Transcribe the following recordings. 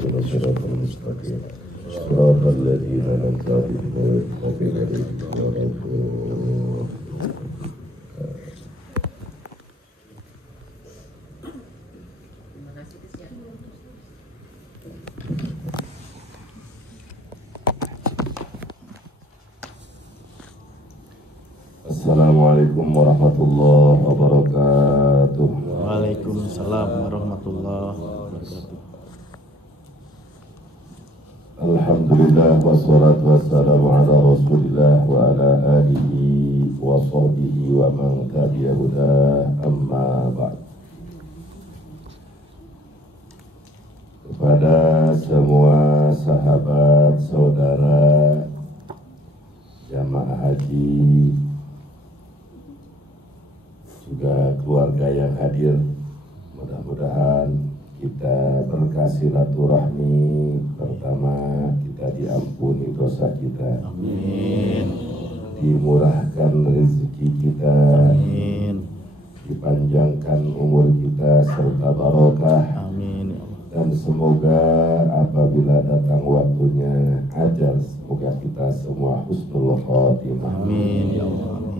اهدنا الصراط المستقيم صراط الذين أنعمت عليهم غير المغضوب عليهم ولا الضالين. Assalamualaikum warahmatullahi wabarakatuh. Waalaikumsalam warahmatullahi wabarakatuh. Alhamdulillah wassalatu wassalamu ala Rasulillah wa ala alihi wa sahbihi wa man tabi'a huda amma ba'd. Kepada semua sahabat, saudara jamaah haji, juga keluarga yang hadir, mudah-mudahan kita berkah silaturahmi. Pertama, kita diampuni dosa kita. Amin. Dimurahkan rezeki kita. Amin. Dipanjangkan umur kita serta barokah. Amin. Dan semoga apabila datang waktunya ajal, semoga kita semua husnul khotimah. Amin ya Allah. Amin.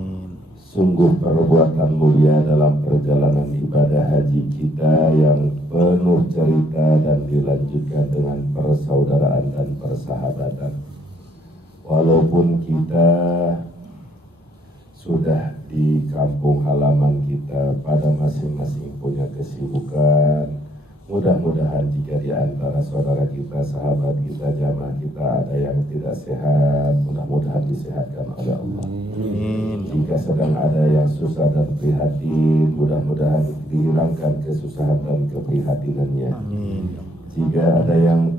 Sungguh perbuatan mulia dalam perjalanan ibadah haji kita yang penuh cerita dan dilanjutkan dengan persaudaraan dan persahabatan. Walaupun kita sudah di kampung halaman kita, pada masing-masing punya kesibukan, mudah-mudahan jika di antara saudara kita, sahabat kita, jamaah kita ada yang tidak sehat, mudah-mudahan disehatkan oleh Allah. Amin. Jika sedang ada yang susah dan prihatin, mudah-mudahan dihilangkan kesusahan dan keprihatinannya. Amin. Jika ada yang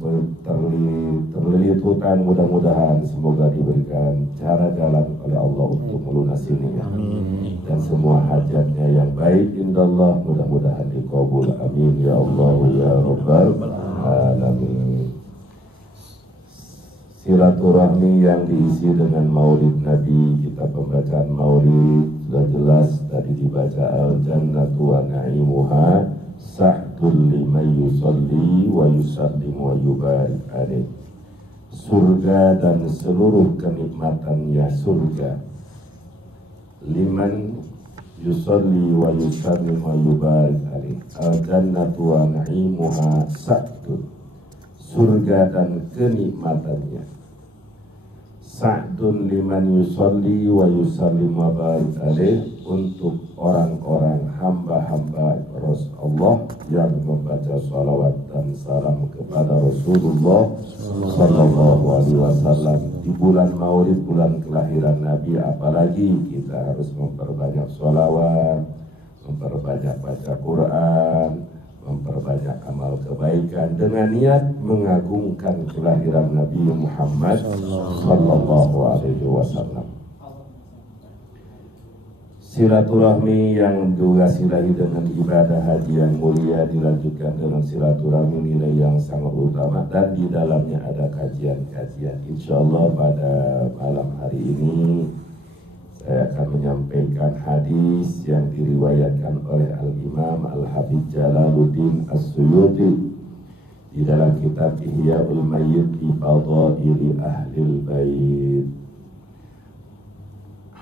terlilit hutang, mudah-mudahan semoga diberikan cara jalan oleh Allah untuk melunasinya. Amin. Dan semua hajatnya yang baik indallah mudah-mudahan dikabul. Amin ya Allah ya Rabbal alamin. Silaturahmi yang diisi dengan maulid Nabi, kita pembacaan maulid sudah jelas tadi dibaca al-jannatu wa na'imuha sa'dul liman yusalli wa yusallim wa yubarik alaih. Surga dan seluruh kenikmatannya surga, liman yusalli wa yusallim wa yubarik alaih. Al-jannatu wa na'imuha sa'dul, surga dan kenikmatannya. Sa'dun liman yusalli wa yusallim wa barik alaih, untuk orang-orang hamba-hamba Allah yang membaca salawat dan salam kepada Rasulullah sallallahu alaihi wasallam di bulan Maulid, bulan kelahiran Nabi. Apalagi kita harus memperbanyak salawat, memperbanyak baca Quran, memperbanyak amal kebaikan dengan niat mengagungkan kelahiran Nabi Muhammad sallallahu alaihi wasallam. Silaturahmi yang juga silahi dengan ibadah haji yang mulia dilanjutkan dengan silaturahmi nilai yang sangat utama, dan di dalamnya ada kajian-kajian. Insya Allah pada malam hari ini saya akan menyampaikan hadis yang diriwayatkan oleh Al-Imam Al-Habib Jalaluddin As-Suyuti di dalam kitab Ihya'ul Mayyit fi Fadaili Ahlil Bait.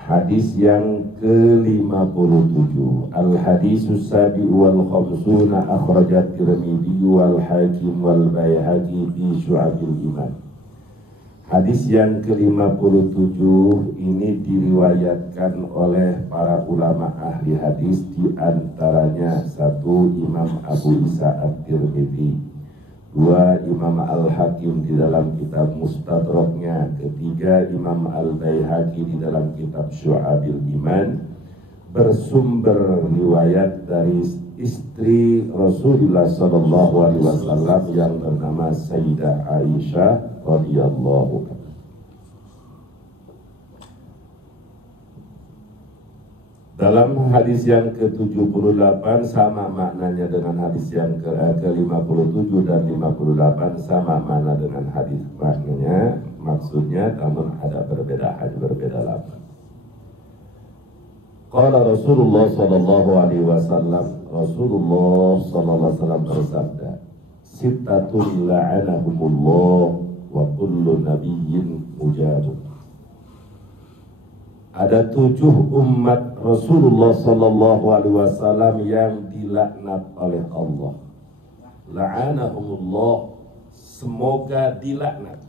Hadis yang ke-57, Al-Hadisus Sabi'u wal Khamsuna akhrajat Tirmidzi wal Hakim wal Baihaqi fi Syu'abil Iman. Hadis yang ke-57 ini diriwayatkan oleh para ulama ahli hadis, di antaranya satu Imam Abu Isa At-Tirmidzi, dua Imam Al-Hakim di dalam kitab Mustadraknya, ketiga Imam Al-Baihaqi di dalam kitab Syu'abil Iman, bersumber riwayat dari istri Rasulullah SAW yang bernama Sayyidah Aisyah radhiyallahu anha. Dalam hadis yang ke-78 sama maknanya dengan hadis yang ke-57 dan 58, sama makna dengan hadis maknanya, maksudnya namun ada berbeda lafaz. Qala Rasulullah sallallahu alaihi wasallam, Rasulullah sallallahu alaihi wasallam bersabda, sittatun la'anahumullah wa kullu nabiyyin mujabun. Ada 7 umat Rasulullah sallallahu alaihi wasallam yang dilaknat oleh Allah. La'anahumullah, semoga dilaknat.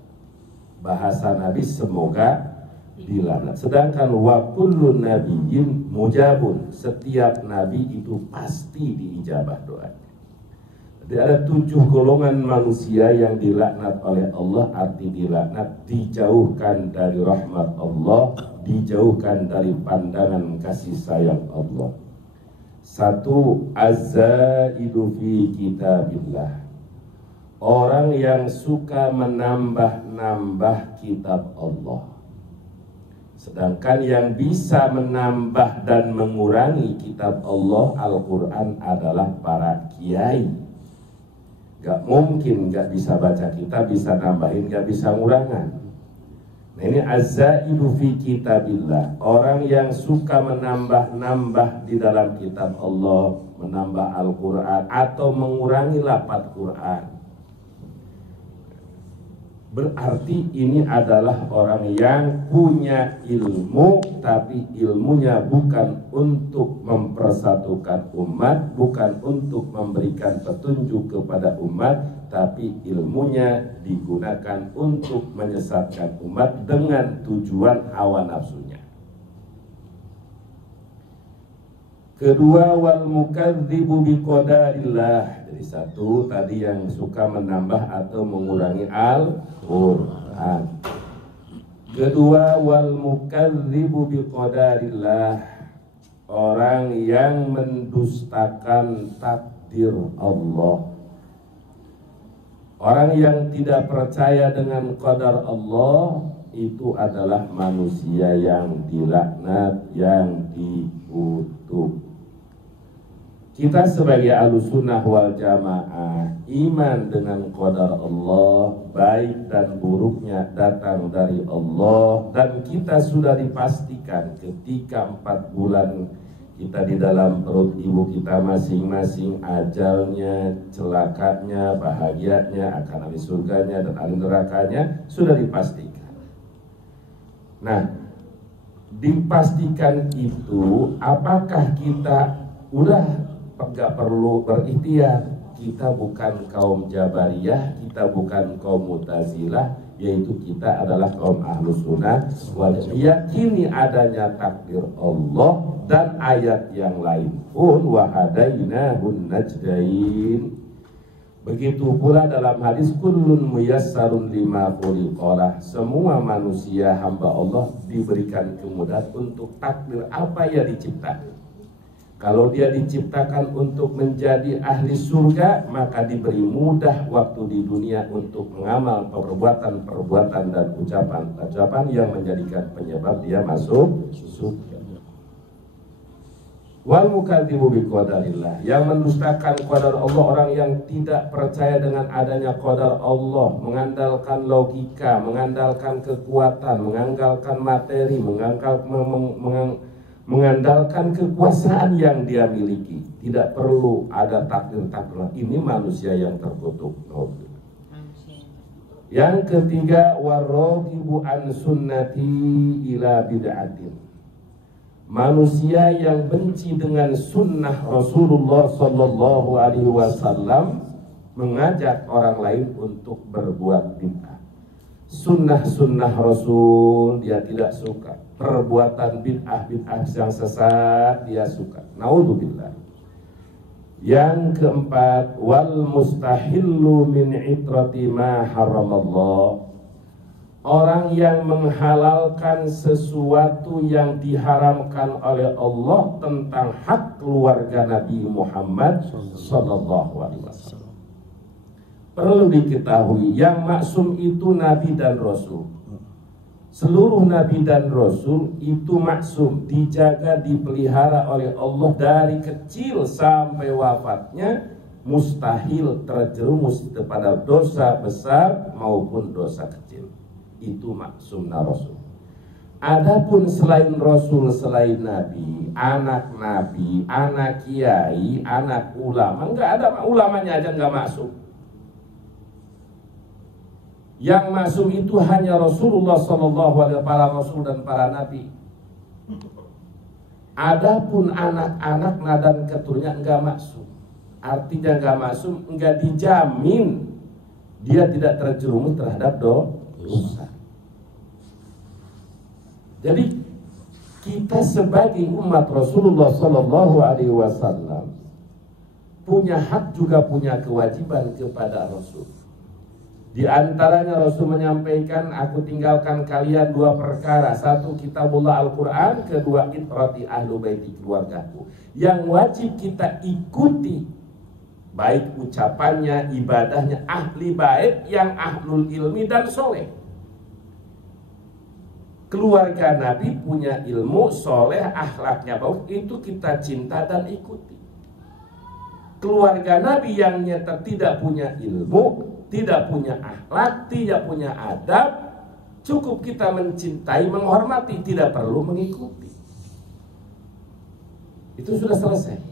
Bahasa Nabi semoga dilaknat. Sedangkan wa kullu nabiyyin mujabun, setiap nabi itu pasti diijabah doanya. Jadi ada 7 golongan manusia yang dilaknat oleh Allah. Arti dilaknat, dijauhkan dari rahmat Allah, dijauhkan dari pandangan kasih sayang Allah. 1, az-zaidu fi kitabillah, orang yang suka menambah-nambah kitab Allah. Sedangkan yang bisa menambah dan mengurangi kitab Allah, Al-Quran, adalah para kiai. Gak mungkin gak bisa baca kitab, bisa nambahin, gak bisa ngurangan. Nah, ini az-zaidu fi kitabillah, orang yang suka menambah-nambah di dalam kitab Allah, menambah Al-Quran atau mengurangi lafaz Quran. Berarti ini adalah orang yang punya ilmu, tapi ilmunya bukan untuk mempersatukan umat, bukan untuk memberikan petunjuk kepada umat, tapi ilmunya digunakan untuk menyesatkan umat dengan tujuan hawa nafsunya. Kedua, wal mukadzibu biqadarillah. Jadi 1 tadi yang suka menambah atau mengurangi Al-Quran. Kedua, wal mukadzibu biqadarillah, orang yang mendustakan takdir Allah. Orang yang tidak percaya dengan qadar Allah itu adalah manusia yang dilaknat, yang dikutuk. Kita sebagai Ahlussunnah wal Jamaah iman dengan qadar Allah, baik dan buruknya datang dari Allah, dan kita sudah dipastikan ketika 4 bulan kita di dalam perut ibu kita masing-masing, ajalnya, celakanya, bahagianya, akan ahli surganya dan ahli nerakanya sudah dipastikan. Nah, dipastikan itu, apakah kita udah nggak perlu berikhtiar? Kita bukan kaum Jabariyah, kita bukan kaum Mu'tazilah, yaitu kita adalah kaum Ahlus Sunnah wal Jamaah. Yakini adanya takdir Allah, dan ayat yang lain pun wa hadainahun najdain. Begitu pula dalam hadis kullun muyassarun lima khuliqalah, semua manusia hamba Allah diberikan kemudahan untuk takdir apa yang diciptakan. Kalau dia diciptakan untuk menjadi ahli surga, maka diberi mudah waktu di dunia untuk mengamal perbuatan-perbuatan dan ucapan-ucapan yang menjadikan penyebab dia masuk surga. Wal mukadzibu biqadarillah, yang mendustakan qadar Allah, orang yang tidak percaya dengan adanya qadar Allah, mengandalkan logika, mengandalkan kekuatan, mengandalkan materi, mengandalkan kekuasaan yang dia miliki, tidak perlu ada takdir-takdir. Ini manusia yang terkutuk. Yang ketiga, warraqibu an sunnati ila bid'atin, manusia yang benci dengan sunnah Rasulullah Sallallahu Alaihi Wasallam, mengajak orang lain untuk berbuat bid'ah. Sunnah Rasul dia tidak suka, perbuatan bid'ah yang sesat dia suka. Naudzubillah. Yang keempat, wal mustahillu min itrati ma haramallah, orang yang menghalalkan sesuatu yang diharamkan oleh Allah tentang hak keluarga Nabi Muhammad Sallallahu Alaihi Wasallam. Perlu diketahui, yang maksum itu Nabi dan Rasul. Seluruh Nabi dan Rasul itu maksum, dijaga, dipelihara oleh Allah dari kecil sampai wafatnya, mustahil terjerumus kepada dosa besar maupun dosa kecil. Itu maksumna Rasul. Adapun selain Rasul, selain Nabi, anak kiai, anak ulama, enggak ada ulamanya aja enggak maksum. Yang maksum itu hanya Rasulullah sallallahu alaihi wasallam, para rasul dan para nabi. Adapun anak-anak dan keturunannya enggak maksum. Artinya enggak maksum, enggak dijamin dia tidak terjerumus terhadap dosa. Jadi kita sebagai umat Rasulullah sallallahu alaihi wasallam punya hak juga punya kewajiban kepada Rasul. Di antaranya Rasul menyampaikan, aku tinggalkan kalian dua perkara. Satu, kitabullah Al-Quran. Kedua, itrati ahlu baiti, keluargaku. Yang wajib kita ikuti, baik ucapannya, ibadahnya, ahli bait yang ahlul ilmi dan soleh. Keluarga Nabi punya ilmu, soleh, akhlaknya bagus, itu kita cinta dan ikuti. Keluarga Nabi yang nyata tidak punya ilmu, tidak punya akhlak, tidak punya adab, cukup kita mencintai, menghormati, tidak perlu mengikuti. Itu sudah selesai.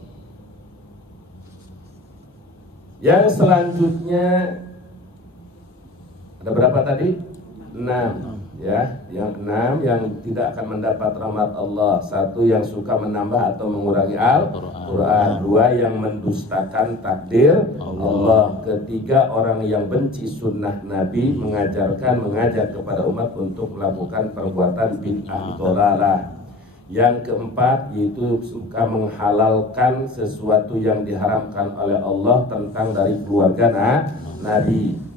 Yang selanjutnya ada berapa tadi? 6. Ya, yang 6 yang tidak akan mendapat rahmat Allah. 1 yang suka menambah atau mengurangi Al-Quran. 2 yang mendustakan takdir Allah. 3 orang yang benci sunnah Nabi, mengajak kepada umat untuk melakukan perbuatan bid'ah dhalalah. Yang 4 yaitu suka menghalalkan sesuatu yang diharamkan oleh Allah tentang dari keluarga Nabi.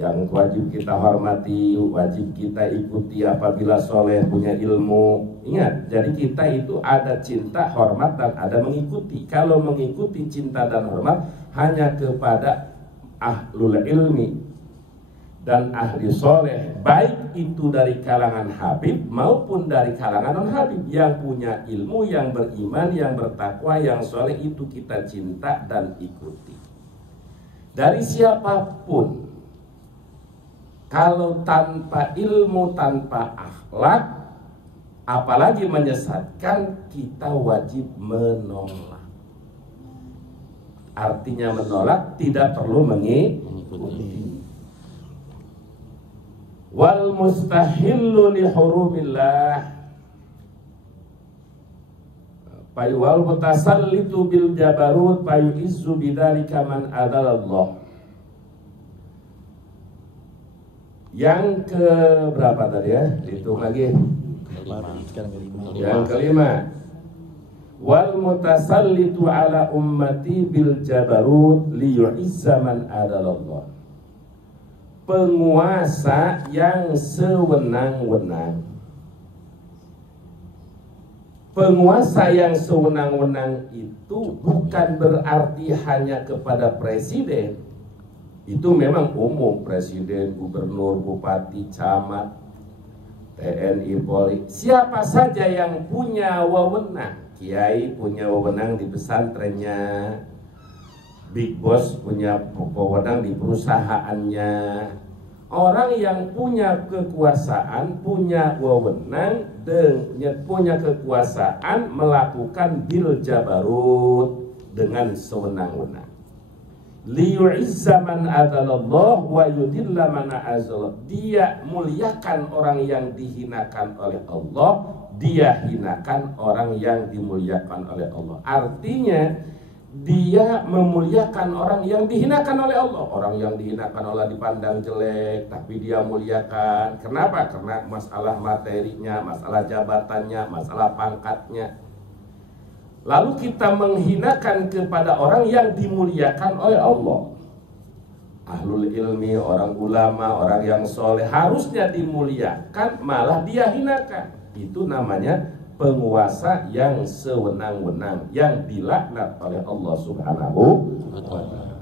Yang wajib kita hormati, wajib kita ikuti apabila soleh, punya ilmu. Ingat, jadi kita itu ada cinta, hormat, dan ada mengikuti. Kalau mengikuti cinta dan hormat hanya kepada ahlul ilmi dan ahli soleh, baik itu dari kalangan Habib maupun dari kalangan non-Habib. Yang punya ilmu, yang beriman, yang bertakwa, yang soleh, itu kita cinta dan ikuti. Dari siapapun. Kalau tanpa ilmu, tanpa akhlak, apalagi menyesatkan, kita wajib menolak. Artinya menolak tidak perlu mengikuti. Wal mustahillu li hurumillah wal mutasallitu bil jabarut fayu'izzu bidzalika man adalallah. Yang ke berapa tadi ya? Hitung lagi. Yang kelima. Wal mutasallitu ala ummati bil jabarut liyu'izza man adalallah. Penguasa yang sewenang-wenang. Penguasa yang sewenang-wenang itu bukan berarti hanya kepada presiden. Itu memang umum, presiden, gubernur, bupati, camat, TNI, Polri, siapa saja yang punya wewenang. Kiai punya wewenang di pesantrennya, big boss punya wewenang di perusahaannya. Orang yang punya kekuasaan, punya wewenang, punya kekuasaan melakukan bil jabarut dengan sewenang-wenang. Liyu'izza man adalallah wa yudilla man a'azallah. Dia muliakan orang yang dihinakan oleh Allah, dia hinakan orang yang dimuliakan oleh Allah. Artinya dia memuliakan orang yang dihinakan oleh Allah. Orang yang dihinakan Allah dipandang jelek, tapi dia muliakan. Kenapa? Karena masalah materinya, masalah jabatannya, masalah pangkatnya. Lalu kita menghinakan kepada orang yang dimuliakan oleh Allah. Ahlul ilmi, orang ulama, orang yang soleh harusnya dimuliakan, malah dia hinakan. Itu namanya penguasa yang sewenang-wenang, yang dilaknat oleh Allah Subhanahu wa ta'ala.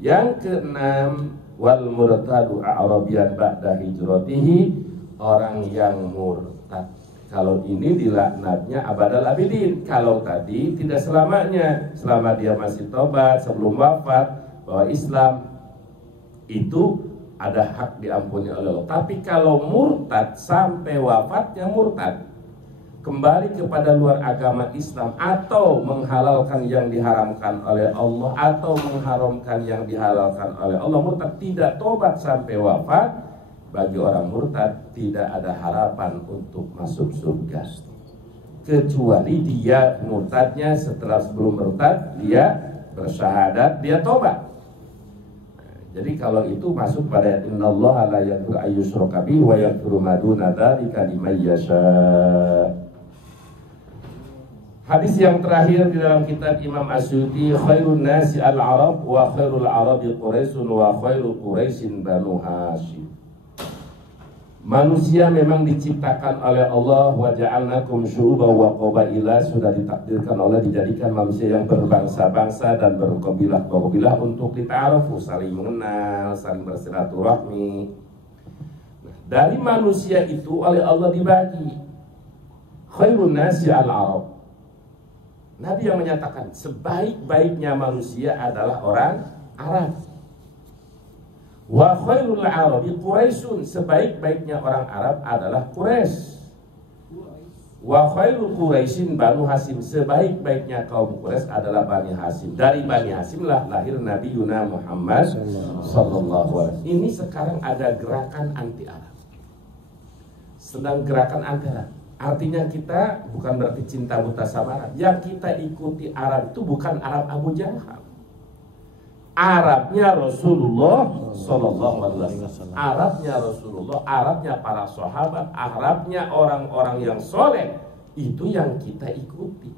Yang keenam, wal murtadu a'rabiyan ba'da hijratihi, orang yang murtad. Kalau ini dilaknatnya abadal abidin. Kalau tadi tidak selamanya, selama dia masih tobat sebelum wafat, bahwa Islam itu ada hak diampuni oleh Allah. Tapi kalau murtad sampai wafatnya murtad, kembali kepada luar agama Islam, atau menghalalkan yang diharamkan oleh Allah, atau mengharamkan yang dihalalkan oleh Allah, murtad, tidak tobat sampai wafat, bagi orang murtad tidak ada harapan untuk masuk surga, kecuali dia murtadnya setelah sebelum murtad dia bersyahadat, dia tobat. Jadi kalau itu masuk pada innallaha la yaghfiru ayyushraka bihi wa yaghfiru ma duna dzalika liman yasha. Hadis yang terakhir di dalam kitab Imam Asyuti, khairun nasi al-arab wa khairul arabi quraisun wa khairul quraisin banu Hashim. Manusia memang diciptakan oleh Allah, wa ja'alnakum syu'uban wa qabaila, sudah ditakdirkan oleh dijadikan manusia yang berbangsa-bangsa dan berkabilah-kabilah untuk dita'arufu, saling mengenal, saling bersilaturahmi. Dari manusia itu oleh Allah dibagi khairun nasi al-arab. Nabi yang menyatakan sebaik-baiknya manusia adalah orang Arab. Wa khairul arabi Quraisyun, sebaik-baiknya orang Arab adalah Quraisy. Wa khairul Quraisyin Banu Hasim, sebaik-baiknya kaum Quraisy adalah Bani Hasim. Dari Bani Hasim lah lahir Nabi Yuna Muhammad sallallahu alaihi wasallam. Ini sekarang ada gerakan anti Arab. Sedang gerakan anti Arab. Artinya kita bukan berarti cinta buta sama Arab. Yang kita ikuti Arab itu bukan Arab Abu Jahal. Arabnya Rasulullah sallallahu alaihi wasallam. Arabnya Rasulullah, Arabnya para sahabat, Arabnya orang-orang yang soleh, itu yang kita ikuti.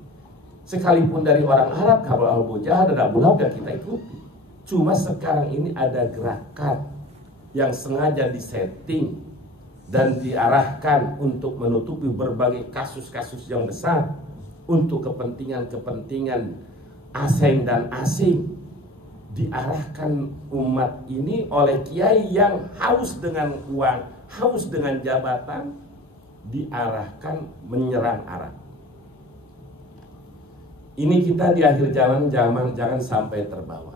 Sekalipun dari orang Arab, kalau Abu Jahal dan Abu Lahab ya kita ikuti. Cuma sekarang ini ada gerakan yang sengaja disetting dan diarahkan untuk menutupi berbagai kasus-kasus yang besar untuk kepentingan-kepentingan asing dan asing. Diarahkan umat ini oleh kiai yang haus dengan uang, haus dengan jabatan, diarahkan menyerang Arab. Ini kita di akhir zaman jangan sampai terbawa.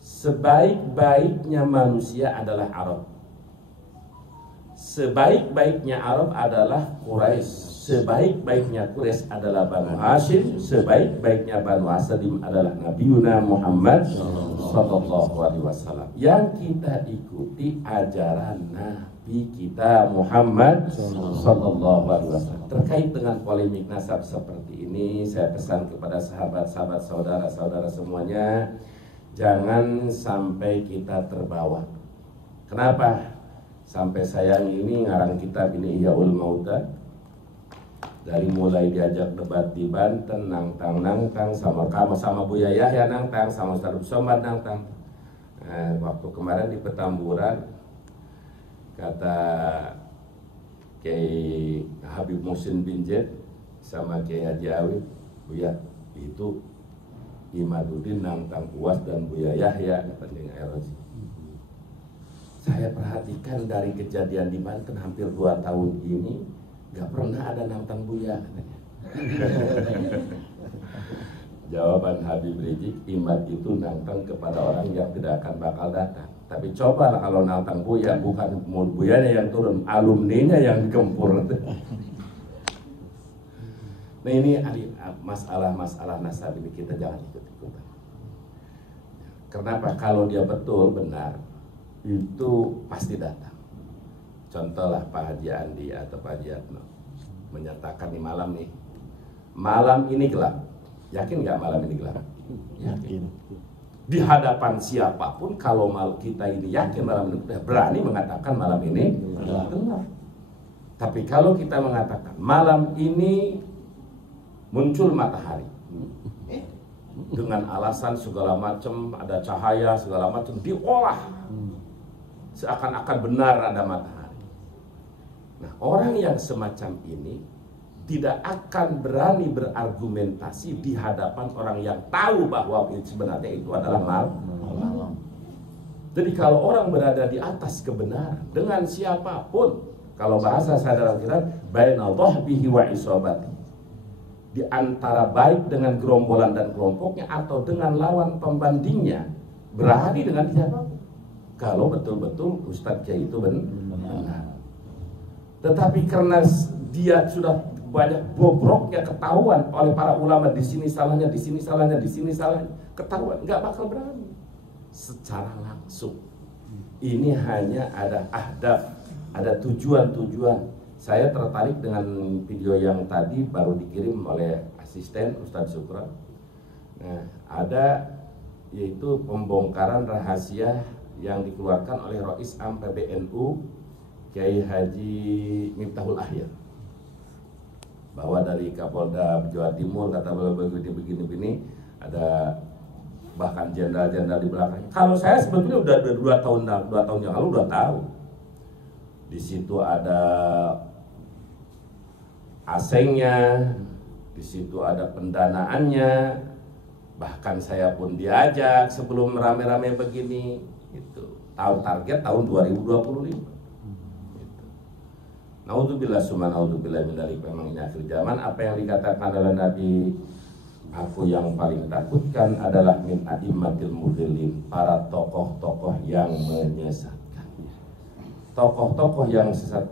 Sebaik-baiknya manusia adalah Arab. Sebaik-baiknya Arab adalah Quraisy. Sebaik-baiknya Quraisy adalah Banu Hashim. Sebaik-baiknya Banu Hasim adalah Nabi Muhammad sallallahu alaihi wasallam. Yang kita ikuti ajaran Nabi kita Muhammad sallallahu alaihi wasallam. Terkait dengan polemik nasab seperti ini, saya pesan kepada sahabat-sahabat, saudara-saudara semuanya, jangan sampai kita terbawa. Kenapa? Sampai sayang ini ngarang kitab ini Ihyaul Mauta. Dari mulai diajak debat di Banten, nangtang sama Buya Yahya nangtang, sama Ustaz Somad nangtang. Waktu kemarin di Petamburan, kata Kiai Habib Muhsin bin Zaid sama Kiai Haji Awid, Buya itu Imaduddin nangtang Uwas dan Buya Yahya, katanya erosi. Saya perhatikan dari kejadian di Banten hampir 2 tahun ini, gak pernah ada nantang Buya, katanya. Jawaban Habib Rizik, Imad itu nantang kepada orang yang tidak akan bakal datang. Tapi coba kalau nantang Buya, bukan Buyanya yang turun, alumninya yang gempur. Nah ini masalah-masalah nasab ini kita jangan ikut-ikutan. Kenapa? Kalau dia betul benar, itu pasti datang. Contohlah Pak Haji Andi atau Pak Haji Atno menyatakan di malam ini gelap. Yakin nggak malam ini gelap? Yakin. Di hadapan siapapun, kalau kita ini yakin malam ini berani mengatakan malam ini gelap. Tapi kalau kita mengatakan malam ini muncul matahari dengan alasan segala macam, ada cahaya segala macam, diolah seakan-akan benar ada matahari. Nah, orang yang semacam ini tidak akan berani berargumentasi di hadapan orang yang tahu bahwa sebenarnya itu adalah malam. Jadi kalau orang berada di atas kebenaran dengan siapapun, kalau bahasa saya dalam kitab, baina dhahbihi wa isabati, di antara baik dengan gerombolan dan kelompoknya atau dengan lawan pembandingnya, berani dengan siapapun. Kalau betul-betul Ustadz Kiai itu benar. Tetapi karena dia sudah banyak bobroknya ketahuan oleh para ulama, di sini salahnya, di sini salahnya, di sini salahnya, ketahuan, nggak bakal berani secara langsung. Ini hanya ada ahdaf, ada tujuan-tujuan. Saya tertarik dengan video yang tadi baru dikirim oleh asisten Ustadz Syukran. Nah, ada yaitu pembongkaran rahasia yang dikeluarkan oleh Rois Am PBNU Kiai Haji Miftahul Ahyar, bahwa dari Kapolda Jawa Timur kata beliau begini-begini, ada bahkan jenderal-jenderal di belakangnya. Kalau saya sebetulnya udah 2 tahun yang lalu udah tahu. Di situ ada asengnya, di situ ada pendanaannya, bahkan saya pun diajak sebelum rame-rame begini, gitu. Tahu target tahun 2025. Naudzubillah summa naudzubillah min dzalik. Memang ini akhir zaman. Apa yang dikatakan oleh Nabi, aku yang paling takutkan adalah min a'immatil mudhillin, para tokoh-tokoh yang menyesatkan. Tokoh-tokoh yang sesat,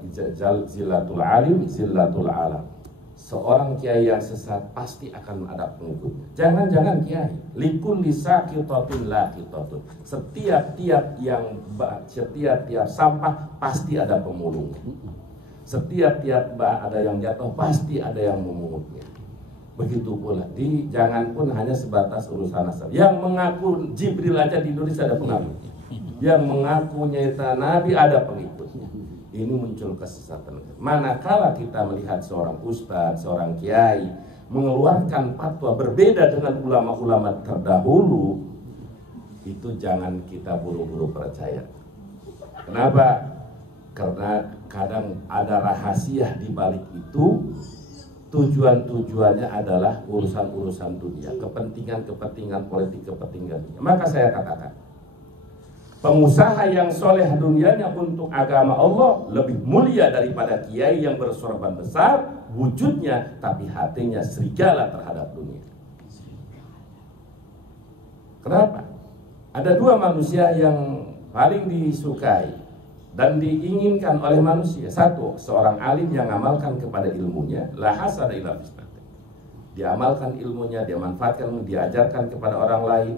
zillatul alim, zillatul alam. Seorang kiai yang sesat pasti akan ada pengikut. Jangan-jangan kiai, likulli saqitatin laqitatun. Setiap sampah pasti ada pemulungnya. Setiap ada yang jatuh pasti ada yang memungutnya. Begitu pula jangan pun hanya sebatas urusan asal. Yang mengaku Jibril aja di Indonesia ada pengikut. Yang mengaku nyata Nabi ada pengikutnya. Ini muncul kesesatan. Manakala kita melihat seorang ustadz, seorang kiai mengeluarkan fatwa berbeda dengan ulama-ulama terdahulu, itu jangan kita buru-buru percaya. Kenapa? Karena kadang ada rahasia di balik itu. Tujuannya adalah urusan-urusan dunia, kepentingan politik, kepentingan dunia. Maka saya katakan, pengusaha yang soleh dunianya untuk agama Allah lebih mulia daripada kiai yang bersorban besar wujudnya tapi hatinya serigala terhadap dunia. Kenapa? Ada 2 manusia yang paling disukai dan diinginkan oleh manusia. 1, seorang alim yang amalkan kepada ilmunya, la hasada illa bisnati. Dia amalkan ilmunya, dia manfaatkan, diajarkan kepada orang lain.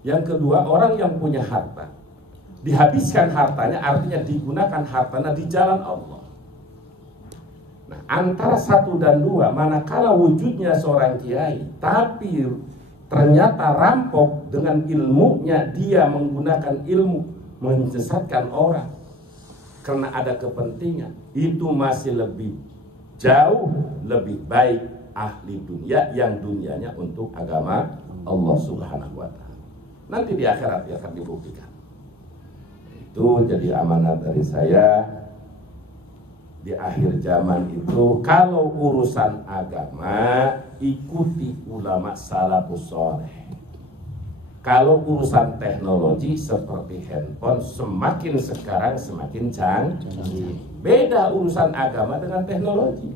Yang kedua, orang yang punya harta, dihabiskan hartanya, artinya digunakan hartanya di jalan Allah. Nah, antara 1 dan 2, manakala wujudnya seorang kiai, tapi ternyata rampok dengan ilmunya, dia menggunakan ilmu menyesatkan orang karena ada kepentingan, itu masih lebih jauh lebih baik ahli dunia yang dunianya untuk agama Allah Subhanahu wa ta'ala. Nanti di akhirat dia akan dibuktikan. Itu jadi amanat dari saya. Di akhir zaman itu, kalau urusan agama, ikuti ulama salafus saleh. Kalau urusan teknologi seperti handphone, semakin sekarang semakin canggih. Beda urusan agama dengan teknologi.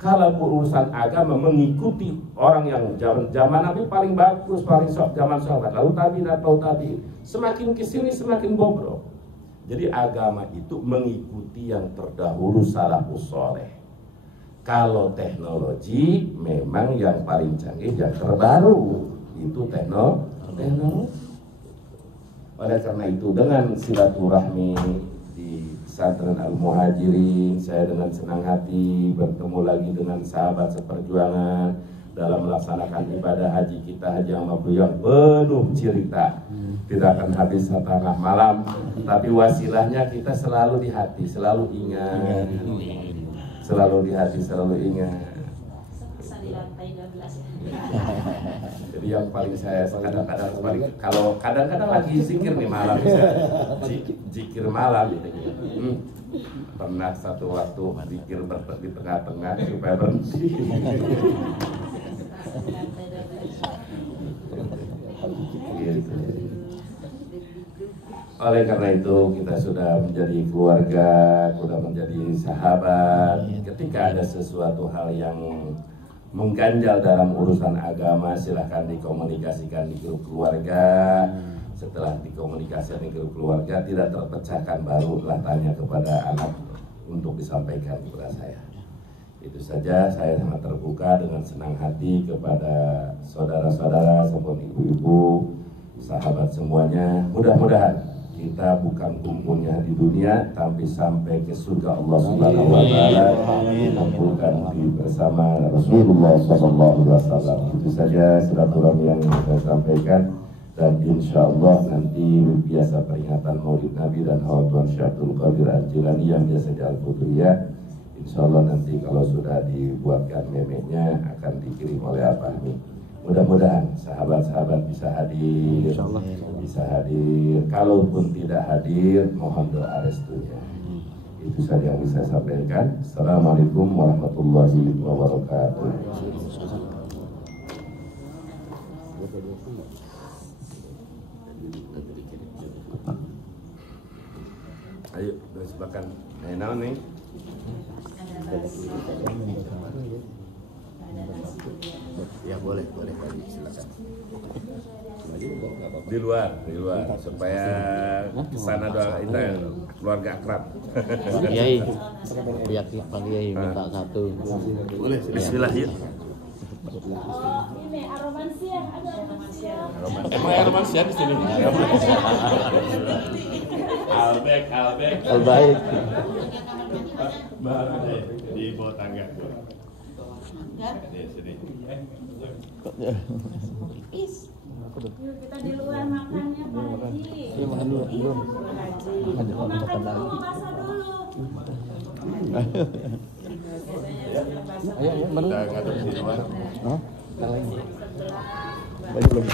Kalau urusan agama mengikuti orang yang zaman Nabi paling bagus, paling zaman sahabat, lalu tabi'in, semakin kesini semakin bobrok. Jadi agama itu mengikuti yang terdahulu salafus saleh. Kalau teknologi memang yang paling canggih, yang terbaru itu teknologi. Oleh karena itu, dengan silaturahmi di Pesantren Al-Muhajirin, saya dengan senang hati bertemu lagi dengan sahabat seperjuangan dalam melaksanakan ibadah haji kita, Haji Ahmad yang penuh cerita. Tidak akan habis setengah malam, tapi wasilahnya kita selalu di hati, selalu ingat, selalu di hati, selalu ingat. Jadi yang paling saya kadang-kadang kalau kadang-kadang lagi zikir nih malam, zikir malam gitu. Pernah satu waktu zikir di tengah-tengah supaya berhenti. Gitu. Oleh karena itu kita sudah menjadi keluarga, sudah menjadi sahabat. Ketika ada sesuatu hal yang mengganjal dalam urusan agama, silahkan dikomunikasikan di grup keluarga. Setelah dikomunikasikan di grup keluarga tidak terpecahkan, barulah tanya kepada anak untuk disampaikan kepada saya. Itu saja, saya sangat terbuka dengan senang hati kepada saudara-saudara maupun ibu-ibu, sahabat semuanya. Mudah-mudahan kita bukan kumpulnya di dunia, tapi sampai ke surga Allah Subhanahu wa Ta'ala, dikumpulkan bersama Rasulullah SAW. Itu saja silaturahmi yang saya sampaikan, dan insya Allah nanti biasa peringatan Maulid Nabi dan Hawadwan Syaikhul Qadir Al-Jilani yang biasa di Al-Futuriyah. Insya Allah nanti kalau sudah dibuatkan memeknya akan dikirim oleh Abah Mi. Mudah-mudahan sahabat-sahabat bisa hadir, bisa hadir. Kalaupun tidak hadir, mohon doa restunya. Itu saja yang bisa saya sampaikan. Assalamualaikum warahmatullahi wabarakatuh. Ayo, silakan. Nah, nih. Ya boleh tadi silakan. Di luar supaya kesana doa kita keluarga akrab. Pak Kiai, Pak Kiai minta satu. Boleh, bismillah yuk. Ini aromansia, ada aromansia. Emang aromansia di sini? Albek. Albaik. Di bawah tangga. Sini. Yuk kita di luar makannya Pak Haji. Iya, makan dulu. Pak Haji. Mau makan dulu, mau basah dulu. Ayo, Kita ngadep di luar. Belum.